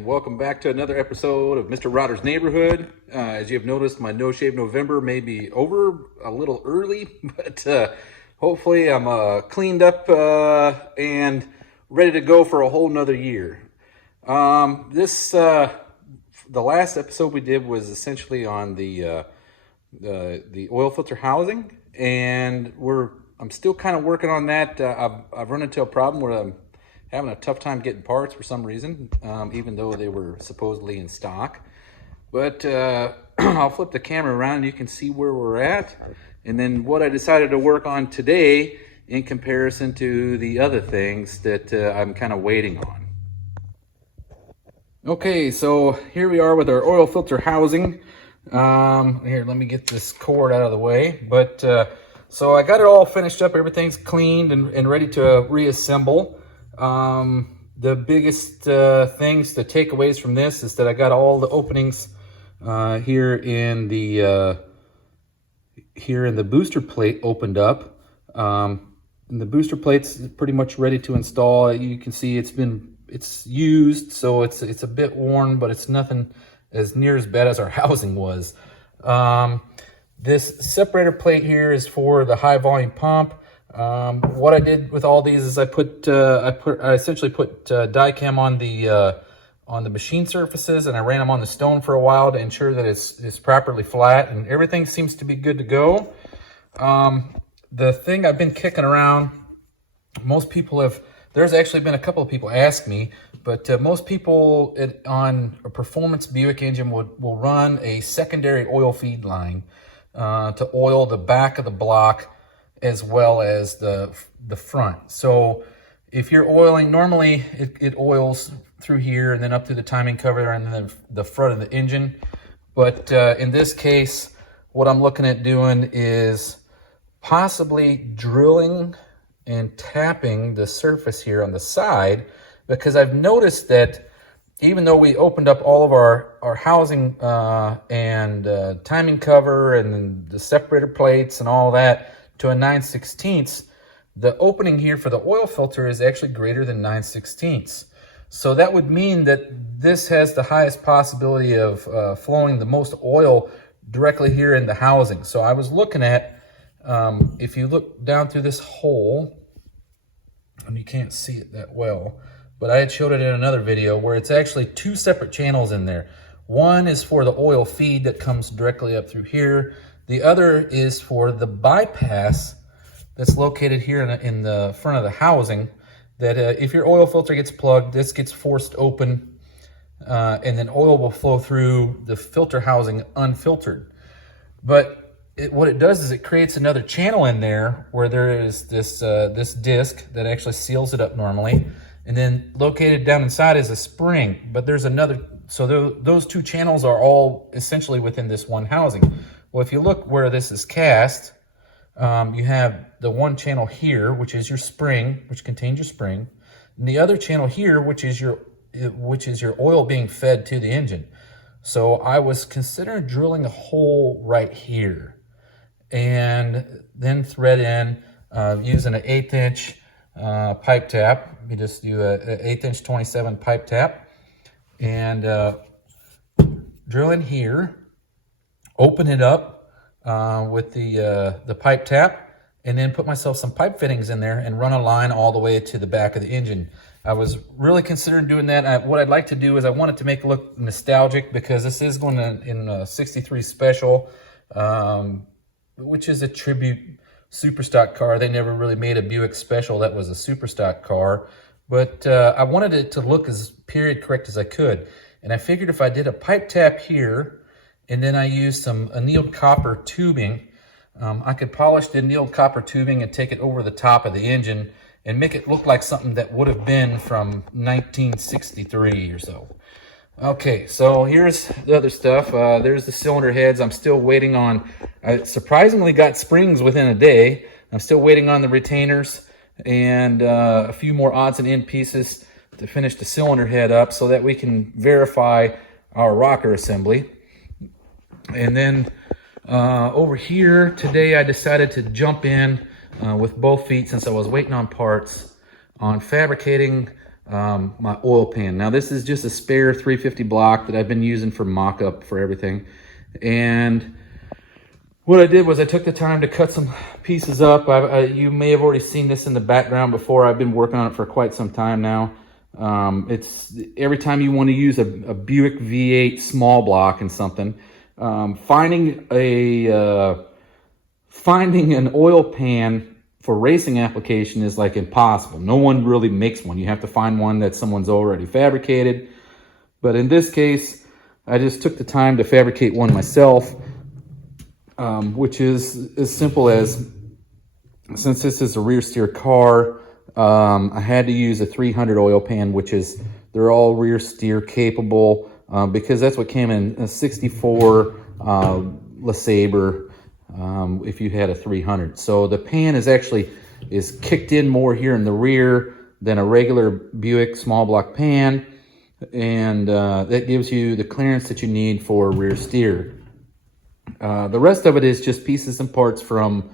and welcome back to another episode of Mr. Rodder's Neighborhood. As you have noticed, my No Shave November may be over a little early, but hopefully I'm cleaned up and ready to go for a whole nother year. The last episode we did was essentially on the oil filter housing, and I'm still kind of working on that. I've run into a problem where I'm having a tough time getting parts for some reason, even though they were supposedly in stock. But I'll flip the camera around and you can see where we're at, and then what I decided to work on today in comparison to the other things that I'm kind of waiting on. Okay, so here we are with our oil filter housing. Here, let me get this cord out of the way. But so I got it all finished up. Everything's cleaned and ready to reassemble. The biggest things, the takeaways from this is that I got all the openings here in the booster plate opened up. And the booster plate's pretty much ready to install. You can see it's used, so it's a bit worn, but it's nothing as near as bad as our housing was. This separator plate here is for the high volume pump. What I did with all these is I essentially put Dicam on the machine surfaces, and I ran them on the stone for a while to ensure that it's properly flat, and everything seems to be good to go. The thing I've been kicking around, there's actually been a couple of people ask me, but most people on a performance Buick engine will run a secondary oil feed line to oil the back of the block as well as the front. So if you're oiling, normally it oils through here and then up through the timing cover and then the front of the engine. But in this case, what I'm looking at doing is possibly drilling and tapping the surface here on the side, because I've noticed that even though we opened up all of our housing and timing cover and the separator plates and all that to a 9/16, the opening here for the oil filter is actually greater than 9/16. So that would mean that this has the highest possibility of flowing the most oil directly here in the housing. So I was looking at, if you look down through this hole, and you can't see it that well, but I had showed it in another video where it's actually two separate channels in there. One is for the oil feed that comes directly up through here. The other is for the bypass that's located here in the front of the housing, that if your oil filter gets plugged, this gets forced open, and then oil will flow through the filter housing unfiltered. But what it does is it creates another channel in there where there is this disc that actually seals it up normally, and then located down inside is a spring. But there's another, so those two channels are all essentially within this one housing. Well, if you look where this is cast, you have the one channel here, which is your spring, which contains your spring, and the other channel here, which is your oil being fed to the engine. So I was considering drilling a hole right here, and then thread in using an 1/8" pipe tap. You just do an 1/8" 27 pipe tap, and drill in here, open it up with the pipe tap, and then put myself some pipe fittings in there and run a line all the way to the back of the engine. I was really considering doing that. What I'd like to do is I wanted to make it look nostalgic, because this is going in a 63 Special, which is a tribute super stock car. They never really made a Buick Special that was a super stock car, but I wanted it to look as period correct as I could. And I figured if I did a pipe tap here, and then I used some annealed copper tubing, I could polish the annealed copper tubing and take it over the top of the engine and make it look like something that would have been from 1963 or so. Okay, so here's the other stuff. There's the cylinder heads. I'm still waiting on, I surprisingly got springs within a day. I'm still waiting on the retainers and a few more odds and end pieces to finish the cylinder head up so that we can verify our rocker assembly. And then over here today I decided to jump in with both feet, since I was waiting on parts, on fabricating my oil pan. Now this is just a spare 350 block that I've been using for mock-up for everything. And what I did was I took the time to cut some pieces up. You may have already seen this in the background before. I've been working on it for quite some time now. It's every time you want to use a Buick V8 small block in something, finding an oil pan for racing application is like impossible. No one really makes one. You have to find one that someone's already fabricated. But in this case, I just took the time to fabricate one myself, which is as simple as, since this is a rear steer car, I had to use a 300 oil pan, which is, they're all rear steer capable, because that's what came in a 64 LeSabre, if you had a 300. So the pan is kicked in more here in the rear than a regular Buick small block pan, and that gives you the clearance that you need for rear steer. The rest of it is just pieces and parts from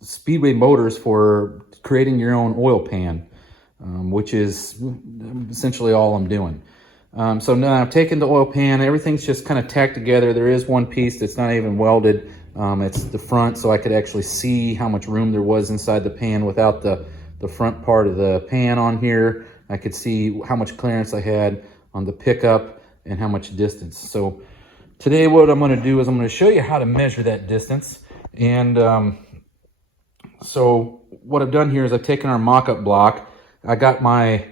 Speedway Motors for creating your own oil pan, which is essentially all I'm doing. So now I've taken the oil pan, everything's just kind of tacked together. There is one piece that's not even welded. It's the front, so I could actually see how much room there was inside the pan without the front part of the pan on here. I could see how much clearance I had on the pickup and how much distance. So today what I'm going to do is I'm going to show you how to measure that distance. And so what I've done here is I've taken our mock-up block. I got my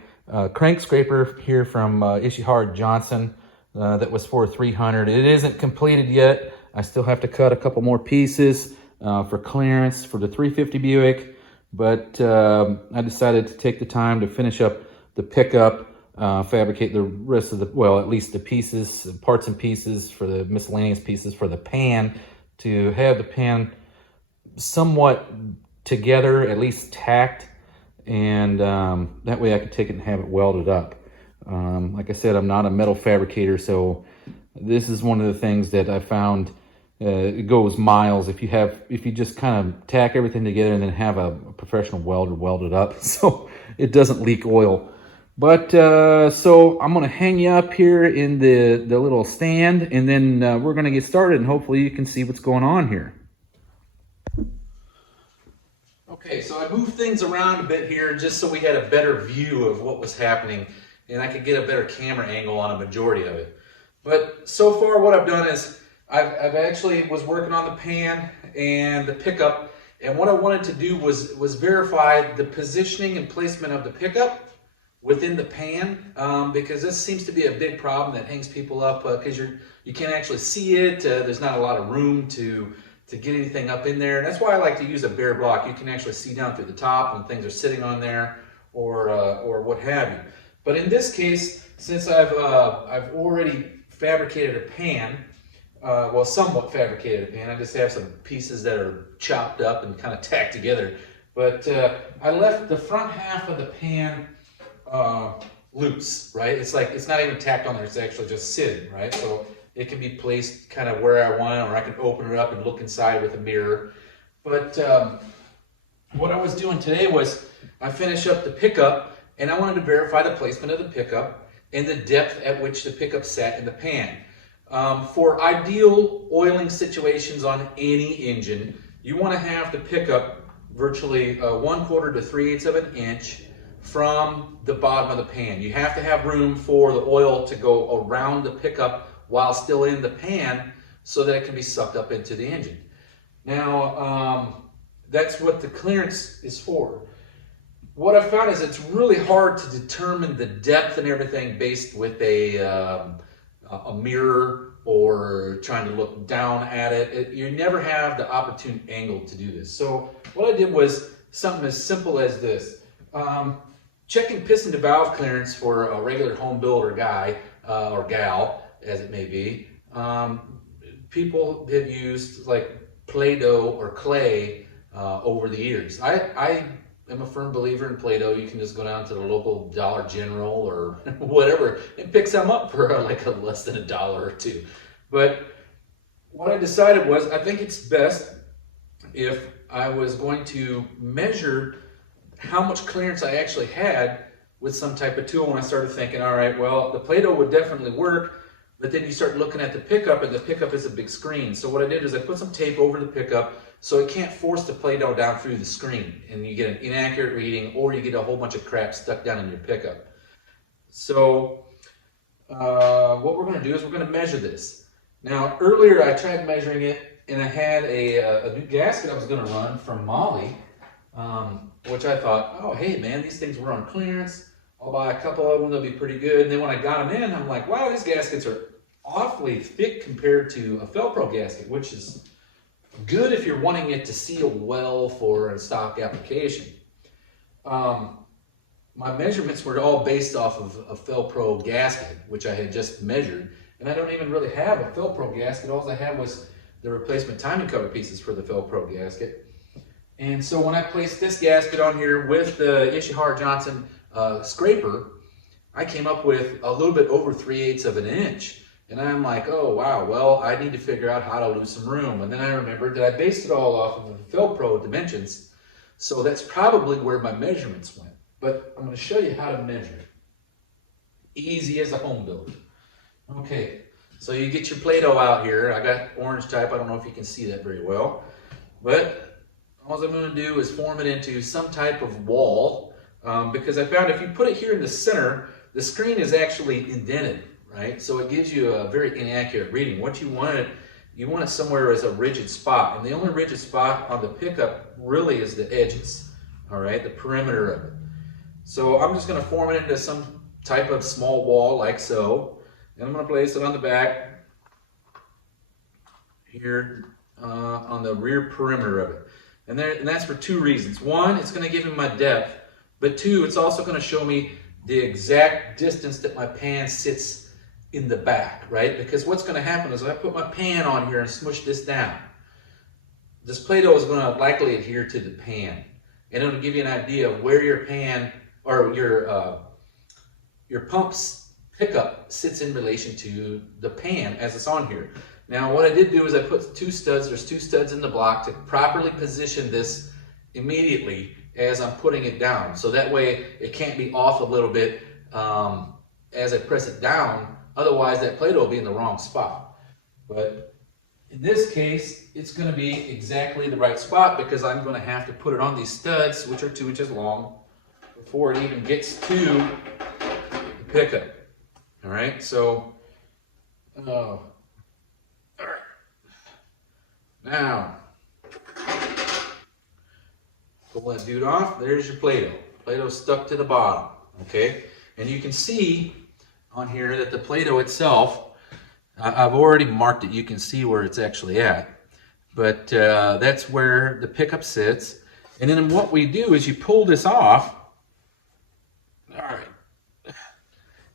crank scraper here from Ishihara Johnson that was for 300. It isn't completed yet. I still have to cut a couple more pieces for clearance for the 350 Buick, but I decided to take the time to finish up the pickup, fabricate the rest of the, well, at least the pieces, parts and pieces for the miscellaneous pieces for the pan, to have the pan somewhat together, at least tacked, and that way I could take it and have it welded up. Like I said, I'm not a metal fabricator, so this is one of the things that I found it goes miles if you just kind of tack everything together and then have a professional welder weld it up so it doesn't leak oil. But so I'm going to hang you up here in the little stand, and then we're going to get started, and hopefully you can see what's going on here. Okay, so I moved things around a bit here just so we had a better view of what was happening, and I could get a better camera angle on a majority of it. But so far what I've done is I've actually was working on the pan and the pickup, and what I wanted to do was verify the positioning and placement of the pickup within the pan, because this seems to be a big problem that hangs people up, because you can't actually see it. There's not a lot of room to get anything up in there, and that's why I like to use a bare block. You can actually see down through the top when things are sitting on there, or what have you. But in this case, since I've already fabricated a pan, well, somewhat fabricated a pan. I just have some pieces that are chopped up and kind of tacked together. But I left the front half of the pan loose, right? It's like, it's not even tacked on there, it's actually just sitting, right? So it can be placed kind of where I want, or I can open it up and look inside with a mirror. But what I was doing today was I finished up the pickup, and I wanted to verify the placement of the pickup and the depth at which the pickup sat in the pan. For ideal oiling situations on any engine, you want to have the pickup virtually 1/4 to 3/8 of an inch from the bottom of the pan. You have to have room for the oil to go around the pickup while still in the pan so that it can be sucked up into the engine. Now, that's what the clearance is for. What I found is it's really hard to determine the depth and everything based with a mirror or trying to look down at it. You never have the opportune angle to do this. So what I did was something as simple as this. Checking piston to valve clearance for a regular home builder guy or gal, as it may be. People have used like Play-Doh or clay over the years. I am a firm believer in Play-Doh. You can just go down to the local Dollar General or whatever and pick some up for like less than $1 or $2. But what I decided was I think it's best if I was going to measure how much clearance I actually had with some type of tool, and I started thinking, all right, well, the Play-Doh would definitely work, but then you start looking at the pickup, and the pickup is a big screen. So what I did is I put some tape over the pickup so it can't force the Play-Doh down through the screen, and you get an inaccurate reading, or you get a whole bunch of crap stuck down in your pickup. So what we're going to do is we're going to measure this. Now, earlier I tried measuring it, and I had a new gasket I was going to run from Molly, which I thought, oh, hey, man, these things were on clearance. I'll buy a couple of them, they'll be pretty good. And then when I got them in, I'm like, wow, these gaskets are awfully thick compared to a Felpro gasket, which is good if you're wanting it to seal well for a stock application. My measurements were all based off of a Felpro gasket, which I had just measured. And I don't even really have a Felpro gasket. All I had was the replacement timing cover pieces for the Felpro gasket. And so when I placed this gasket on here with the Ishihara Johnson scraper, I came up with a little bit over 3/8 of an inch. And I'm like, oh wow, well, I need to figure out how to lose some room. And then I remembered that I based it all off of the Felpro dimensions. So that's probably where my measurements went. But I'm going to show you how to measure it. Easy as a home builder. Okay, so you get your Play-Doh out here. I got orange type. I don't know if you can see that very well. But all I'm going to do is form it into some type of wall. Because I found if you put it here in the center, the screen is actually indented, right? So it gives you a very inaccurate reading. What you want it somewhere as a rigid spot. And the only rigid spot on the pickup really is the edges, all right, the perimeter of it. So I'm just going to form it into some type of small wall like so. And I'm going to place it on the back here on the rear perimeter of it. And that's for two reasons. One, it's going to give me my depth. But two, it's also going to show me the exact distance that my pan sits in the back, right? Because what's going to happen is if I put my pan on here and smush this down, this Play-Doh is going to likely adhere to the pan. And it'll give you an idea of where your pan or your pump's pickup sits in relation to the pan as it's on here. Now what I did do is I put there's two studs in the block to properly position this immediately as I'm putting it down. So that way it can't be off a little bit as I press it down. Otherwise that Play-Doh will be in the wrong spot. But in this case, it's going to be exactly the right spot because I'm going to have to put it on these studs, which are 2 inches long, before it even gets to the pickup. All right, so all right. Now, pull that dude off. There's your Play-Doh. Play-Doh stuck to the bottom, okay? And you can see on here that the Play-Doh itself, I've already marked it. You can see where it's actually at. But that's where the pickup sits. And then what we do is you pull this off. All right.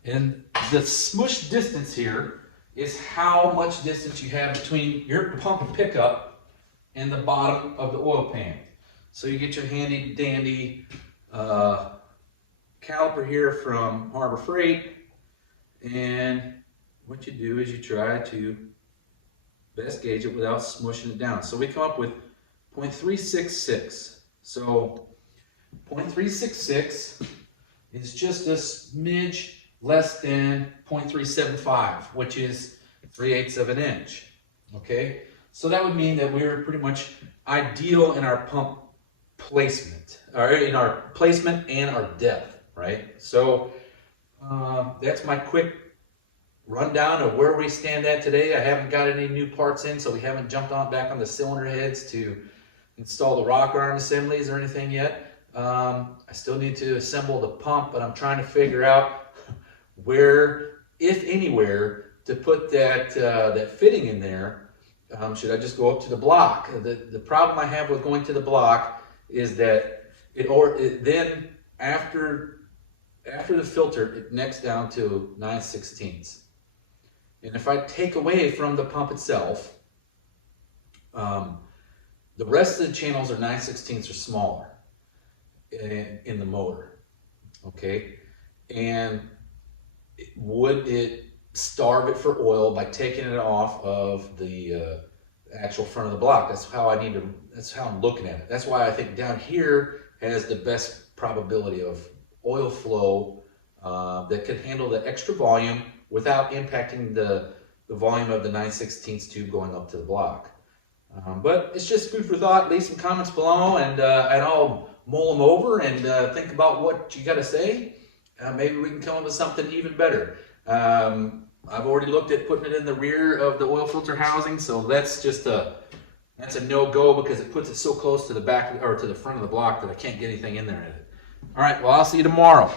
And the smush distance here is how much distance you have between your pump pickup and the bottom of the oil pan. So you get your handy dandy caliper here from Harbor Freight, and what you do is you try to best gauge it without smushing it down. So we come up with 0.366. So 0.366 is just a smidge less than 0.375, which is 3/8 of an inch. Okay, so that would mean that we're pretty much ideal in our pump placement, or in our placement and our depth, right? So that's my quick rundown of where we stand at today. I haven't got any new parts in, so we haven't jumped back on the cylinder heads to install the rocker arm assemblies or anything yet. I still need to assemble the pump, but I'm trying to figure out where, if anywhere, to put that that fitting in there. Should I just go up to the block? The problem I have with going to the block is that then after the filter, it necks down to 9/16. And if I take away from the pump itself, the rest of the channels are 9/16 or smaller in the motor, okay? And would it starve it for oil by taking it off of the actual front of the block? That's how I'm looking at it. That's why I think down here has the best probability of oil flow that could handle the extra volume without impacting the volume of the 9/16 tube going up to the block. But it's just food for thought. Leave some comments below, and I'll mull them over and think about what you got to say. Maybe we can come up with something even better. I've already looked at putting it in the rear of the oil filter housing, so that's a no-go because it puts it so close to the back or to the front of the block that I can't get anything in there. All right, well, I'll see you tomorrow.